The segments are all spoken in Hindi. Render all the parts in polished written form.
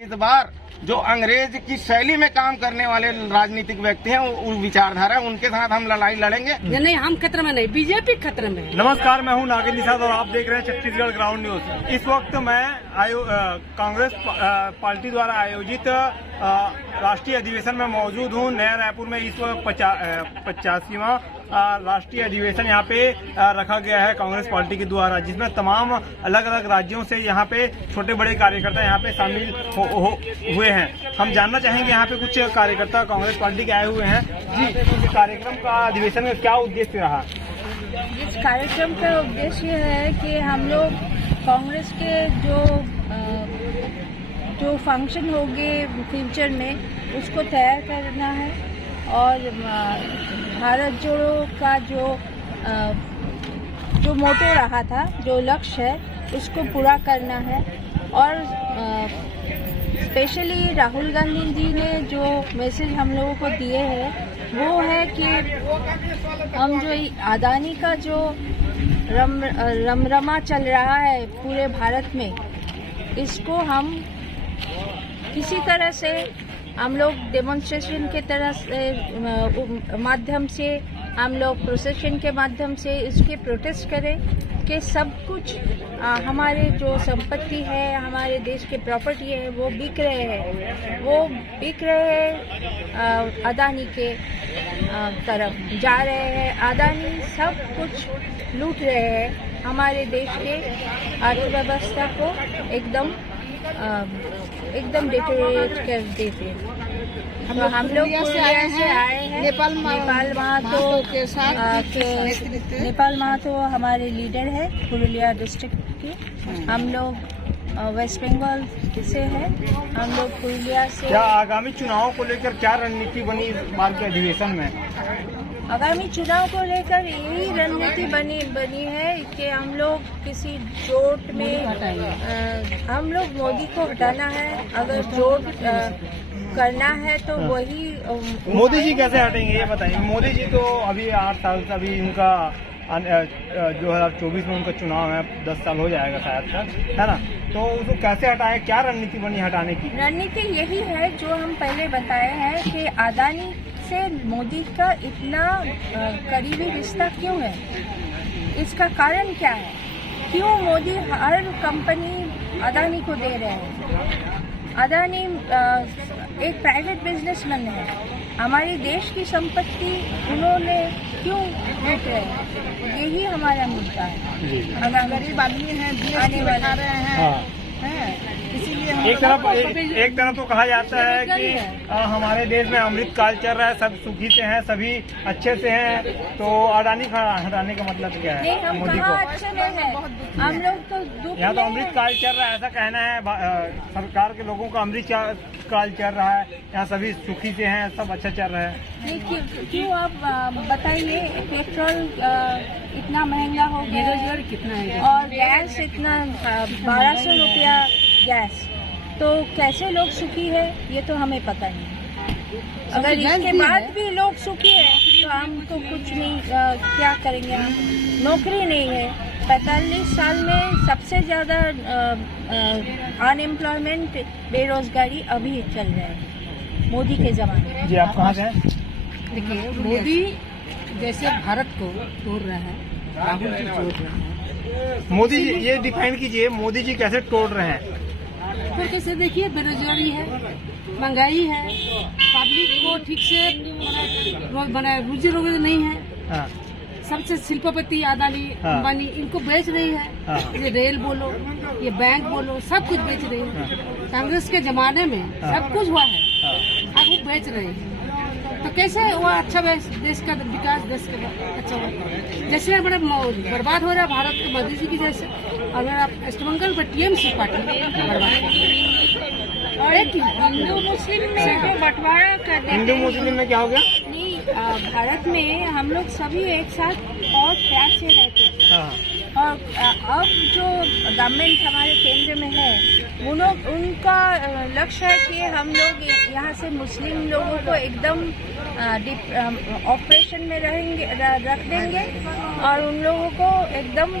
इस बार जो अंग्रेज की शैली में काम करने वाले राजनीतिक व्यक्ति हैं, वो विचारधारा, उनके साथ हम लड़ाई लड़ेंगे। नहीं, हम खतरे में नहीं, बीजेपी खतरे में। नमस्कार, मैं हूं नागेंद्र निषाद और आप देख रहे हैं छत्तीसगढ़ ग्राउंड न्यूज। इस वक्त मैं कांग्रेस पार्टी द्वारा आयोजित राष्ट्रीय अधिवेशन में मौजूद हूं। नया रायपुर में इस वक्त 85वां राष्ट्रीय अधिवेशन यहाँ पे रखा गया है कांग्रेस पार्टी के द्वारा, जिसमें तमाम अलग अलग राज्यों से यहाँ पे छोटे बड़े कार्यकर्ता यहाँ पे शामिल हुए हैं। हम जानना चाहेंगे यहाँ पे कुछ कार्यकर्ता कांग्रेस पार्टी के आए हुए हैं। जी, इस कार्यक्रम का अधिवेशन में क्या उद्देश्य रहा? इस कार्यक्रम का उद्देश्य है कि हम लोग कांग्रेस के जो फंक्शन होंगे फ्यूचर में उसको तैयार करना है और भारत जोड़ो का जो मोटो रहा था, जो लक्ष्य है, उसको पूरा करना है। और स्पेशली राहुल गांधी जी ने जो मैसेज हम लोगों को दिए हैं वो है कि हम जो अदानी का जो रमरमा चल रहा है पूरे भारत में, इसको हम किसी तरह से हम लोग डेमोन्स्ट्रेशन के तरह से माध्यम से, हम लोग प्रोसेशन के माध्यम से इसके प्रोटेस्ट करें कि सब कुछ हमारे जो संपत्ति है, हमारे देश के प्रॉपर्टी है, वो बिक रहे हैं अदानी के तरफ जा रहे हैं। अदानी सब कुछ लूट रहे हैं, हमारे देश के अर्थव्यवस्था को एकदम डिटेरियोरेट कर देते। हम लोग पुरुलिया से आए हैं। नेपाल महातो के साथ नेपाल महातो हमारे लीडर है पुरुलिया डिस्ट्रिक्ट के। हम लोग वेस्ट बंगाल से हैं। हम लोग पुरुलिया से। क्या आगामी चुनाव को लेकर क्या रणनीति बनी इस बार के अधिवेशन में? आगामी चुनाव को लेकर यही रणनीति बनी है कि हम लोग किसी जोट में हम लोग मोदी को हटाना है। अगर जोट करना है तो वही मोदी जी कैसे हटेंगे ये बताइए। मोदी जी तो अभी 8 साल से, अभी उनका 2024 में उनका चुनाव है, 10 साल हो जाएगा शायद तक, है ना? तो उसको कैसे हटाए? क्या रणनीति बनी हटाने की? रणनीति यही है जो हम पहले बताए हैं कि अदानी से मोदी का इतना करीबी रिश्ता क्यों है, इसका कारण क्या है, क्यों मोदी हर कंपनी अदानी को दे रहे हैं। अदानी एक प्राइवेट बिजनेसमैन है, हमारे देश की संपत्ति उन्होंने क्यों लूट रहे हैं, यही हमारा मुद्दा है। अगर गरीब आदमी है, आने वाला रहे हैं, इसीलिए एक तरफ तो कहा जाता है कि हमारे देश में अमृत काल चल रहा है, सब सुखी से हैं, सभी अच्छे से हैं, तो अडानी हटाने का मतलब क्या है? हम मोदी कहाँ को अच्छे नहीं हैं, हम लोग तो दुख यहाँ तो अमृत काल चल रहा है, ऐसा कहना है सरकार के लोगों का। अमृत काल चल रहा है, यहाँ सभी सुखी से हैं, सब अच्छा चल रहा है। क्यों आप बताइए, पेट्रोल इतना महंगा हो गया, कितना है, और गैस इतना 1200 रुपया गैस, तो कैसे लोग सुखी है ये तो हमें पता नहीं। अगर इसके बाद भी लोग सुखी है तो हम तो कुछ नहीं, क्या करेंगे हम? नौकरी नहीं है, 45 साल में सबसे ज्यादा अनएम्प्लॉयमेंट, बेरोजगारी अभी चल रहा है मोदी के जमाने में। जी, आप कहाँ से हैं? देखिए, मोदी जैसे भारत को तोड़ रहा है, राहुल जी तोड़ रहे हैं। मोदी जी, ये डिफाइन कीजिए, मोदी जी कैसे तोड़ रहे हैं? फिर कैसे? देखिए, बेरोजगारी है, महंगाई है, पब्लिक को ठीक से रोजी रोटी नहीं है। हाँ। सबसे शिल्पपति अदानी, अंबानी, इनको बेच रही है। ये रेल बोलो, ये बैंक बोलो, सब कुछ बेच रही है। कांग्रेस के जमाने में सब कुछ हुआ है, अब वो बेच रही है, तो कैसे वो अच्छा देश का विकास, देश का अच्छा हुआ? जैसे हमारा बर्बाद हो रहा है भारत के मोदी जी की जैसे। अगर आप वेस्ट बंगाल पर टीएमसी पार्टी बर्बाद और हिंदू मुस्लिम में जो बंटवारा कर देते हैं, हिंदू मुस्लिम में क्या हो गया? नहीं, भारत में हम लोग सभी एक साथ बहुत प्यार से रहते हैं। और अब जो गवर्नमेंट हमारे केंद्र में है, उनका लक्ष्य है कि हम लोग यहाँ से मुस्लिम लोगों को एकदम ऑपरेशन में रख देंगे और उन लोगों को एकदम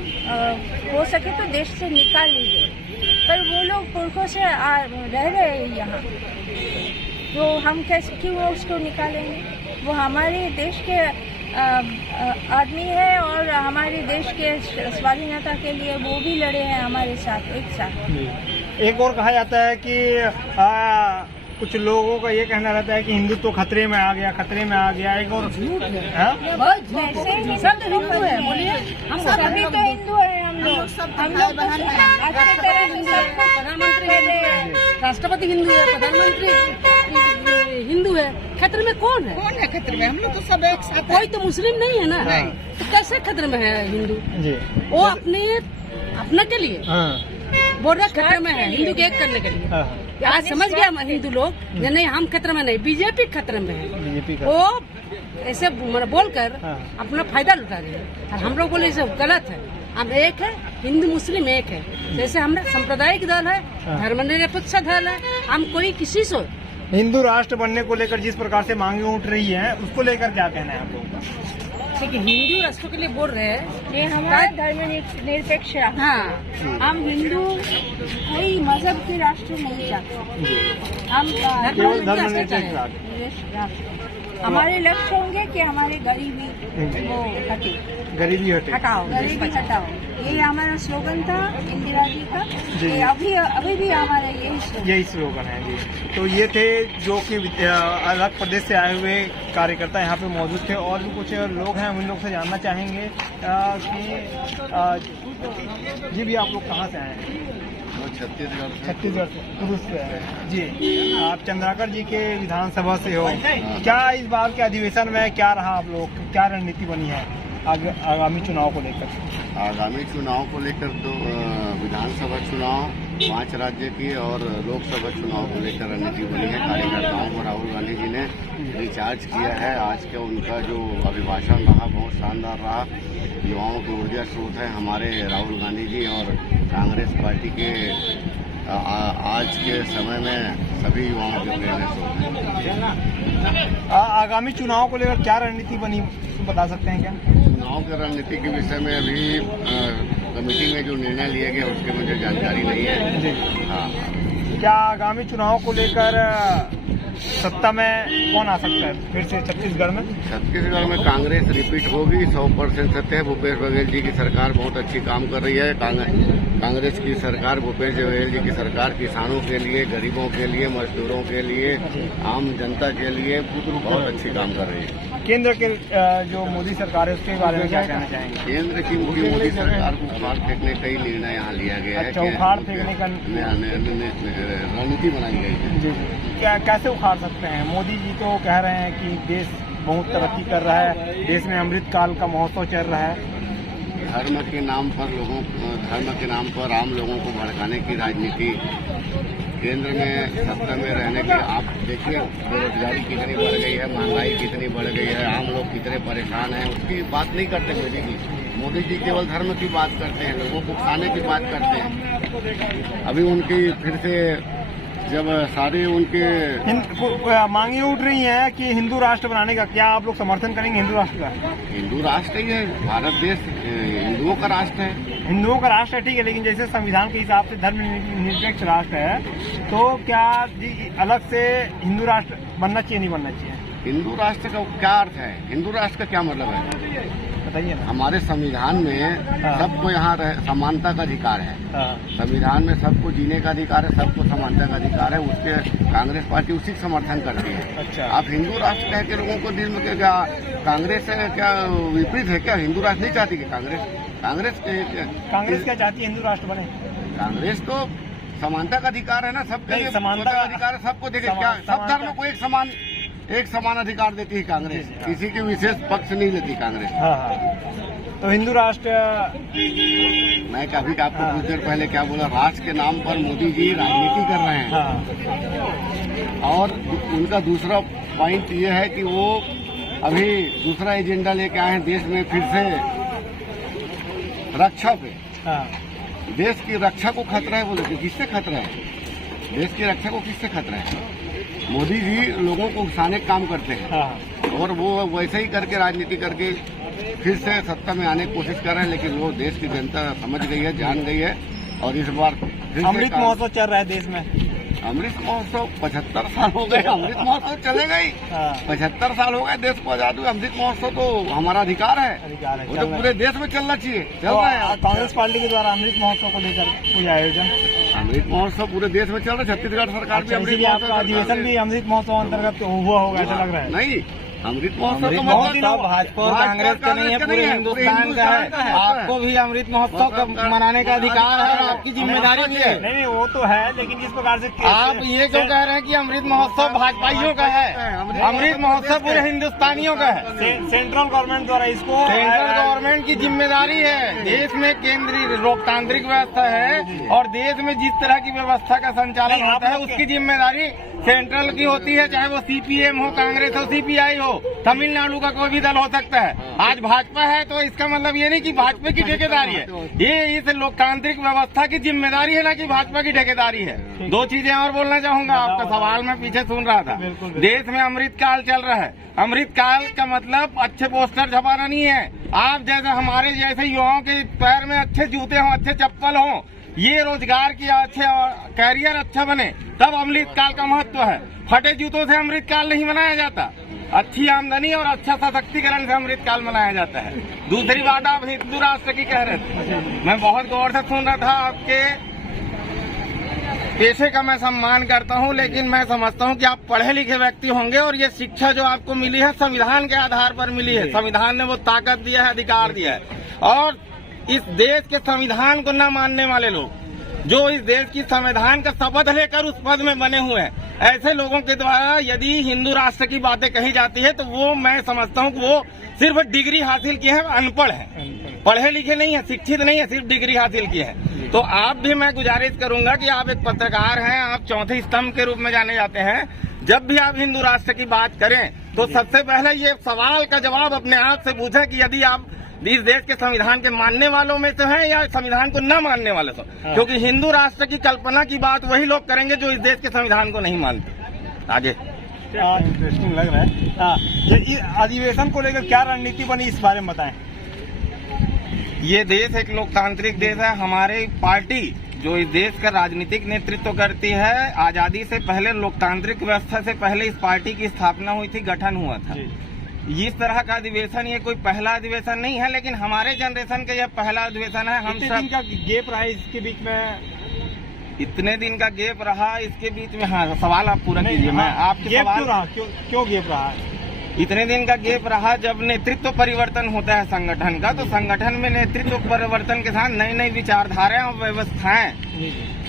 हो सके तो देश से निकाल लेंगे। पर वो लोग पुरखों से रह रहे हैं यहाँ, तो हम कैसे क्यों उसको निकालेंगे? वो हमारे देश के आदमी है और हमारे देश के स्वाधीनता के लिए वो भी लड़े हैं हमारे साथ एक साथ। एक और कहा जाता है कि कुछ लोगों का ये कहना रहता है कि हिंदुत्व तो खतरे में आ गया, खतरे में आ गया। एक और वैसे ही सब हिंदू है, बोलिए हम सभी तो हिंदू है, हम लोग अच्छी तरह प्रधानमंत्री राष्ट्रपति हिंदू है, प्रधानमंत्री हिंदू है, खतरे में कौन है? कौन है खतरे में? हम लोग तो सब एक साथ। कोई तो मुस्लिम नहीं है ना, तो कैसे खतरे में है हिंदू? वो अपने के लिए बोल रहे खतरे में है, हिंदू के एक करने के लिए। आज समझ गया हिंदू लोग, नहीं हम खतरे में नहीं, बीजेपी खतरे में है। वो ऐसे बोलकर अपना फायदा लुटा रहे हैं और हम लोग बोले इसे गलत है। हम एक है, हिंदू मुस्लिम एक है। जैसे हम सांप्रदायिक दल है, धर्मनिरपेक्ष दल है, हम कोई किसी से हिंदू राष्ट्र बनने को लेकर जिस प्रकार से मांगे उठ रही हैं, उसको लेकर क्या कहना है आप लोगों का? देखिए हिंदू राष्ट्र के लिए बोल रहे हैं, ये हमारा धर्मनिरपेक्ष राष्ट्र। हाँ, हम हिंदू कोई मजहब के राष्ट्र नहीं चाहते, हम धर्मनिरपेक्ष राष्ट्र। हमारे लक्ष्य होंगे कि हमारे गरीबी वो हटे, गरीबी हटाओ, गरीबी हटाओ। ये हमारा स्लोगन था इंदिरा जी का, ये अभी भी हमारा यही स्लोगन है जी। तो ये थे जो कि अलग प्रदेश से आए हुए कार्यकर्ता यहाँ पे मौजूद थे, और भी कुछ लोग हैं, हम इन लोग से जानना चाहेंगे कि जी भी आप लोग कहाँ से आए हैं? छत्तीसगढ़ से पुरुष से जी। आप चंद्राकर जी के विधानसभा से हो, क्या इस बार के अधिवेशन में क्या रहा, आप लोग क्या रणनीति बनी है आगामी चुनाव को लेकर? आगामी चुनाव को लेकर तो विधानसभा चुनाव 5 राज्य की और लोकसभा चुनाव को लेकर रणनीति बनी है। कार्यकर्ताओं को राहुल गांधी जी ने रिचार्ज किया है। आज का उनका जो अभिभाषण रहा बहुत शानदार रहा। युवाओं की ऊर्जा स्रोत है हमारे राहुल गांधी जी, और कांग्रेस पार्टी के आज के समय में सभी युवाओं के प्रेरणा स्रोत है। आगामी चुनाव को लेकर क्या रणनीति बनी बता सकते हैं क्या? चुनाव की रणनीति के विषय में अभी कमेटी में जो निर्णय लिए गए उसके मुझे जानकारी नहीं है। हाँ, क्या आगामी चुनाव को लेकर सत्ता में कौन आ सकता है फिर से छत्तीसगढ़ में? छत्तीसगढ़ में कांग्रेस रिपीट होगी, 100% सत्य है। भूपेश बघेल जी की सरकार बहुत अच्छी काम कर रही है। कांग्रेस की सरकार, भूपेश बघेल जी की सरकार किसानों के लिए, गरीबों के लिए, मजदूरों के लिए, आम जनता के लिए बहुत अच्छी काम कर रही है। केंद्र के जो मोदी सरकार है उसके बारे में क्या कहना चाहेंगे? केंद्र की मोदी सरकार को उखाड़ फेंकने का ही निर्णय यहाँ लिया गया है। उखाड़ फेंकने का रणनीति बनाई गई है। क्या कैसे उखाड़ सकते हैं? मोदी जी तो कह रहे हैं कि देश बहुत तरक्की कर रहा है, देश में अमृत काल का महोत्सव चल रहा है। धर्म के नाम पर आम लोगों को भड़काने की राजनीति, केंद्र में सत्ता में रहने के आप देखिए बेरोजगारी कितनी बढ़ गई है, महंगाई कितनी बढ़ गई है, आम लोग कितने परेशान हैं, उसकी बात नहीं करते मोदी जी। मोदी जी केवल धर्म की बात करते हैं, लोगों को खाने की बात करते हैं। अभी उनकी फिर से जब सारे उनके मांगे उठ रही हैं कि हिंदू राष्ट्र बनाने का, क्या आप लोग समर्थन करेंगे हिंदू राष्ट्र का? हिंदू राष्ट्र ही है, भारत देश हिंदुओं का राष्ट्र है। हिंदुओं का राष्ट्र है, ठीक है, लेकिन जैसे संविधान के हिसाब से धर्मनिरपेक्ष राष्ट्र है, तो क्या अलग से हिंदू राष्ट्र बनना चाहिए नहीं बनना चाहिए? हिंदू राष्ट्र का क्या अर्थ है? हिंदू राष्ट्र का क्या मतलब है बताइए ना। हमारे संविधान में सबको यहाँ समानता का अधिकार है। संविधान में सबको जीने का अधिकार है, सबको समानता का अधिकार है। उसके कांग्रेस पार्टी उसी का समर्थन करती है। अच्छा, आप हिंदू राष्ट्र कह के लोगों को दिल में क्या कांग्रेस है, क्या विपरीत है क्या? हिंदू राष्ट्र नहीं चाहती कि कांग्रेस क्या चाहती है? हिंदू राष्ट्र बने। कांग्रेस तो समानता का अधिकार है ना, सबके लिए समानता का अधिकार है, सबको देखे क्या सब धर्म को एक समान अधिकार देती है कांग्रेस, किसी के विशेष पक्ष नहीं लेती कांग्रेस। तो हिंदू राष्ट्र, मैं कभी आपको कुछ देर पहले क्या बोला, राष्ट्र के नाम पर मोदी जी राजनीति कर रहे हैं। और उनका दूसरा पॉइंट ये है कि वो अभी दूसरा एजेंडा लेके आए हैं देश में फिर से रक्षा पे। देश की रक्षा को खतरा है, बोले किससे खतरा है? देश की रक्षा को किससे खतरा है? मोदी जी लोगों को उकसाने का काम करते हैं, और वो वैसे ही करके राजनीति करके फिर से सत्ता में आने की कोशिश कर रहे हैं। लेकिन वो देश की जनता समझ गई है, जान गई है और इस बार फिर से अमृत महोत्सव चल रहा है देश में। अमृत महोत्सव 75 साल हो गए, अमृत महोत्सव चलेगा ही। 75 साल हो गए देश को आजाद हुए। अमृत महोत्सव तो हमारा अधिकार है, वो तो पूरे देश में चलना चाहिए। चल रहा है। कांग्रेस पार्टी के द्वारा अमृत महोत्सव को लेकर कोई आयोजन? अमृत महोत्सव पूरे देश में चल रहा है। छत्तीसगढ़ सरकार भी अमृत महोत्सव, अधिवेशन भी अमृत महोत्सव अंतर्गत हुआ होगा ऐसा लग रहा है। नहीं, अमृत महोत्सव का महोत्सव भाजपा और कांग्रेस का नहीं है, पूरे हिंदुस्तान का है। आपको भी अमृत महोत्सव मनाने का अधिकार है और आपकी जिम्मेदारी भी है। नहीं वो तो है, लेकिन जिस प्रकार से आप ये क्यों कह रहे हैं कि अमृत महोत्सव भाजपाइयों का है? अमृत महोत्सव पूरे हिंदुस्तानियों का है। सेंट्रल गवर्नमेंट द्वारा इसको, सेंट्रल गवर्नमेंट की जिम्मेदारी है। देश में केंद्रीय लोकतांत्रिक व्यवस्था है और देश में जिस तरह की व्यवस्था का संचालन होता है उसकी जिम्मेदारी सेंट्रल की होती है, चाहे वो सीपीएम हो, कांग्रेस हो, सीपीआई हो, तमिलनाडु का कोई भी दल हो सकता है। आज भाजपा है तो इसका मतलब ये नहीं कि भाजपा की ठेकेदारी है, ये इस लोकतांत्रिक व्यवस्था की जिम्मेदारी है, ना कि भाजपा की ठेकेदारी है। दो चीजें और बोलना चाहूंगा। आपका सवाल मैं पीछे सुन रहा था। देश में अमृत काल चल रहा है। अमृत काल का मतलब अच्छे पोस्टर छपाना नहीं है। आप जैसे हमारे जैसे युवाओं के पैर में अच्छे जूते हों, अच्छे चप्पल हों, ये रोजगार की अच्छे कैरियर अच्छा बने, तब अमृत काल का महत्व है। फटे जूतों से अमृत काल नहीं मनाया जाता। अच्छी आमदनी और अच्छा सशक्तिकरण से अमृत काल मनाया जाता है। दूसरी बात, आप हिंदू राष्ट्र की कह रहे थे, मैं बहुत गौर से सुन रहा था। आपके पेशे का मैं सम्मान करता हूं, लेकिन मैं समझता हूं कि आप पढ़े लिखे व्यक्ति होंगे और ये शिक्षा जो आपको मिली है संविधान के आधार पर मिली है। संविधान ने वो ताकत दिया है, अधिकार दिया है। और इस देश के संविधान को न मानने वाले लोग, जो इस देश की संविधान का शपथ लेकर उस पद में बने हुए हैं, ऐसे लोगों के द्वारा यदि हिंदू राष्ट्र की बातें कही जाती है तो वो मैं समझता हूं कि वो सिर्फ डिग्री हासिल किए हैं, अनपढ़ हैं, पढ़े लिखे नहीं है, शिक्षित नहीं है, सिर्फ डिग्री हासिल किए हैं। तो आप भी मैं गुजारिश करूंगा कि आप एक पत्रकार हैं, आप चौथे स्तंभ के रूप में जाने जाते हैं। जब भी आप हिंदू राष्ट्र की बात करें तो सबसे पहले ये सवाल का जवाब अपने आप से पूछें कि यदि आप इस देश के संविधान के मानने वालों में से हैं या संविधान को न मानने वाले से, क्योंकि हिंदू राष्ट्र की कल्पना की बात वही लोग करेंगे जो इस देश के संविधान को नहीं मानते। आगे इंटरेस्टिंग लग रहा है। ये अधिवेशन को लेकर क्या रणनीति बनी, इस बारे में बताएं। ये देश एक लोकतांत्रिक देश है। हमारी पार्टी जो इस देश का राजनीतिक नेतृत्व करती है, आजादी से पहले लोकतांत्रिक व्यवस्था से पहले इस पार्टी की स्थापना हुई थी, गठन हुआ था। इस तरह का अधिवेशन ये कोई पहला अधिवेशन नहीं है, लेकिन हमारे जनरेशन का यह पहला अधिवेशन है। हम सब का गेप रहा है इसके बीच में, इतने दिन का गेप रहा इसके बीच में। हाँ, सवाल आप पूरा कीजिए। मैं आपके गेप सवाल क्यों रहा, क्यों गेप रहा है? इतने दिन का गेप रहा, जब नेतृत्व परिवर्तन होता है संगठन का, तो संगठन में नेतृत्व परिवर्तन के साथ नई नई विचारधाराएं और व्यवस्थाएं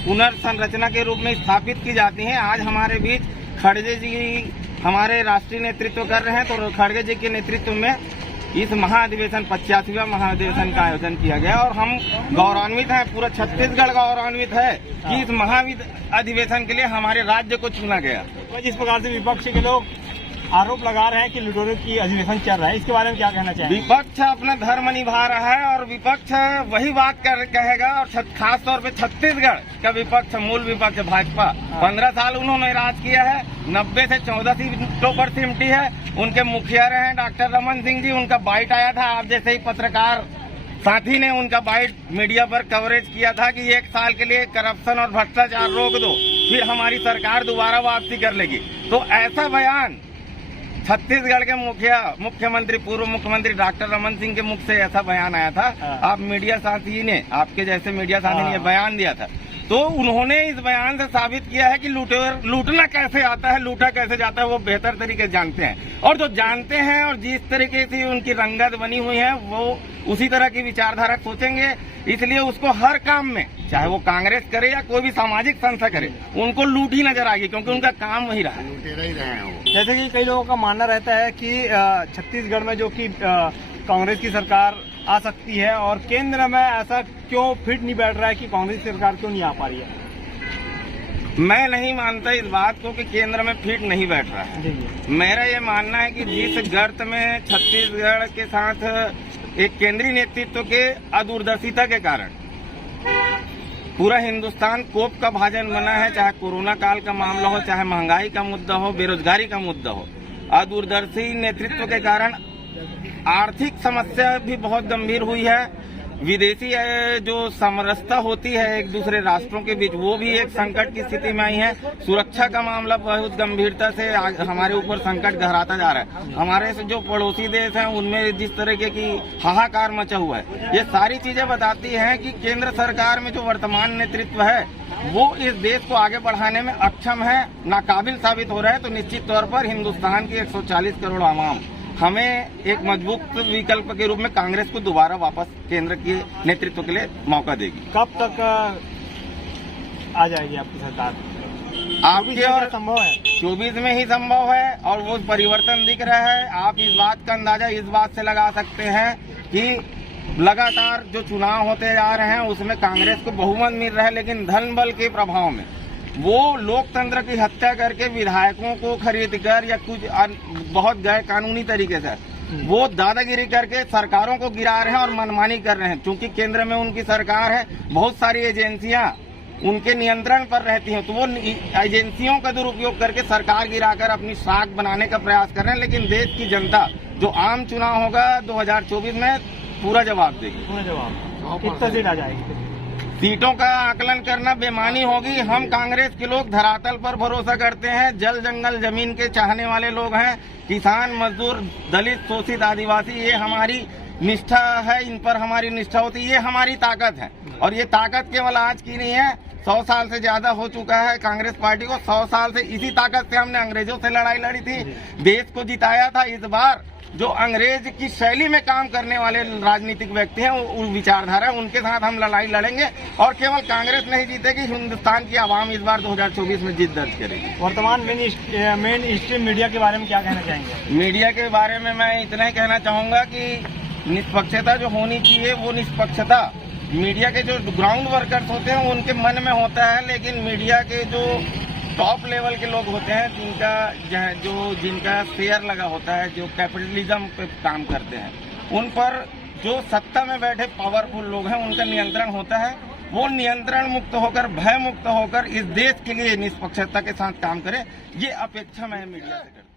पुनर्संरचना के रूप में स्थापित की जाती हैं। आज हमारे बीच खड़गे जी हमारे राष्ट्रीय नेतृत्व कर रहे हैं, तो खड़गे जी के नेतृत्व में इस महाअधिवेशन 85वां महाअधिवेशन का आयोजन किया गया और हम गौरवान्वित हैं, पूरा छत्तीसगढ़ गौरवान्वित है कि इस महाअधिवेशन के लिए हमारे राज्य को चुना गया। जिस प्रकार से विपक्ष के लोग आरोप लगा रहे हैं कि लुटेरों की अधिवेशन चल रहा है, इसके बारे में क्या कहना चाहिए? विपक्ष अपना धर्म निभा रहा है और विपक्ष वही बात कहेगा, और खास तौर पे छत्तीसगढ़ का विपक्ष, मूल विपक्ष भाजपा 15 साल उन्होंने राज किया है। 90 से 14 सीटों पर सिमटी है। उनके मुखिया रहे डॉक्टर रमन सिंह जी, उनका बाइट आया था। आप जैसे ही पत्रकार साथी ने उनका बाइट मीडिया पर कवरेज किया था कि 1 साल के लिए करप्शन और भ्रष्टाचार रोक दो, फिर हमारी सरकार दोबारा वापसी कर लेगी। तो ऐसा बयान छत्तीसगढ़ के मुख्यमंत्री पूर्व मुख्यमंत्री डॉक्टर रमन सिंह के मुख से ऐसा बयान आया था। आप मीडिया साथी ने, आपके जैसे मीडिया साथी ने यह बयान दिया था। तो उन्होंने इस बयान से साबित किया है कि लूटना कैसे आता है, लूटा कैसे जाता है, वो बेहतर तरीके से जानते हैं। और जो जानते हैं और जिस तरीके से उनकी रंगत बनी हुई है, वो उसी तरह की विचारधारा सोचेंगे। इसलिए उसको हर काम में, चाहे वो कांग्रेस करे या कोई भी सामाजिक संस्था करे, उनको लूट ही नजर आएगी, क्योंकि उनका काम वही रहा है। लुटेरा ही रहे हैं वो। जैसे कि कई लोगों का मानना रहता है कि छत्तीसगढ़ में जो कि कांग्रेस की सरकार आ सकती है और केंद्र में ऐसा क्यों फिट नहीं बैठ रहा है कि कांग्रेस की सरकार क्यों नहीं आ पा रही है? मैं नहीं मानता इस बात को कि केंद्र में फिट नहीं बैठ रहा है। मेरा ये मानना है कि जिस गर्त में छत्तीसगढ़ के साथ एक केंद्रीय नेतृत्व के अदूरदर्शिता के कारण पूरा हिंदुस्तान कोप का भाजन बना है, चाहे कोरोना काल का मामला हो, चाहे महंगाई का मुद्दा हो, बेरोजगारी का मुद्दा हो। अदूरदर्शी नेतृत्व के कारण आर्थिक समस्या भी बहुत गंभीर हुई है विदेशी जो समरसता होती है एक दूसरे राष्ट्रों के बीच, वो भी एक संकट की स्थिति में आई है। सुरक्षा का मामला बहुत गंभीरता से हमारे ऊपर संकट गहराता जा रहा है। हमारे से जो पड़ोसी देश हैं उनमें जिस तरीके की हाहाकार मचा हुआ है, ये सारी चीजें बताती हैं कि केंद्र सरकार में जो वर्तमान नेतृत्व है वो इस देश को आगे बढ़ाने में अक्षम है, नाकाबिल साबित हो रहा है। तो निश्चित तौर पर हिंदुस्तान की 140 करोड़ आवाम हमें एक मजबूत विकल्प के रूप में कांग्रेस को दोबारा वापस केंद्र के नेतृत्व के लिए मौका देगी। कब तक आ जाएगी आपकी सरकार? आपके और संभव है 24 में ही संभव है और वो परिवर्तन दिख रहा है। आप इस बात का अंदाजा इस बात से लगा सकते हैं कि लगातार जो चुनाव होते जा रहे हैं उसमें कांग्रेस को बहुमत मिल रहा है, लेकिन धन बल के प्रभाव में वो लोकतंत्र की हत्या करके विधायकों को खरीद कर या कुछ बहुत गैर कानूनी तरीके से वो दादागिरी करके सरकारों को गिरा रहे हैं और मनमानी कर रहे हैं। क्योंकि केंद्र में उनकी सरकार है, बहुत सारी एजेंसियां उनके नियंत्रण पर रहती हैं, तो वो एजेंसियों का दुरुपयोग करके सरकार गिराकर अपनी साख बनाने का प्रयास कर रहे हैं। लेकिन देश की जनता जो आम चुनाव होगा 2024 में पूरा जवाब देगी। पूरा जवाब कितना सीट आ जाएगी? सीटों का आकलन करना बेमानी होगी। हम कांग्रेस के लोग धरातल पर भरोसा करते हैं, जल जंगल जमीन के चाहने वाले लोग हैं। किसान, मजदूर, दलित, शोषित, आदिवासी, ये हमारी निष्ठा है, इन पर हमारी निष्ठा होती है, ये हमारी ताकत है। और ये ताकत केवल आज की नहीं है, 100 साल से ज्यादा हो चुका है कांग्रेस पार्टी को। 100 साल से इसी ताकत से हमने अंग्रेजों से लड़ाई लड़ी थी, देश को जिताया था। इस बार जो अंग्रेज की शैली में काम करने वाले राजनीतिक व्यक्ति हैं, वो विचारधारा, उनके साथ हम लड़ाई लड़ेंगे और केवल कांग्रेस नहीं जीतेगी, हिंदुस्तान की आवाम इस बार 2024 में जीत दर्ज करेगी। वर्तमान मेन स्ट्रीम मीडिया के बारे में क्या कहना चाहेंगे? मीडिया के बारे में मैं इतना ही कहना चाहूंगा कि निष्पक्षता जो होनी चाहिए वो निष्पक्षता मीडिया के जो ग्राउंड वर्कर्स होते हैं उनके मन में होता है, लेकिन मीडिया के जो टॉप लेवल के लोग होते हैं जिनका शेयर लगा होता है, जो कैपिटलिज्म पे काम करते हैं, उन पर जो सत्ता में बैठे पावरफुल लोग हैं उनका नियंत्रण होता है। वो नियंत्रण मुक्त होकर, भय मुक्त होकर इस देश के लिए निष्पक्षता के साथ काम करें, ये अपेक्षा मैं मीडिया से करता हूं।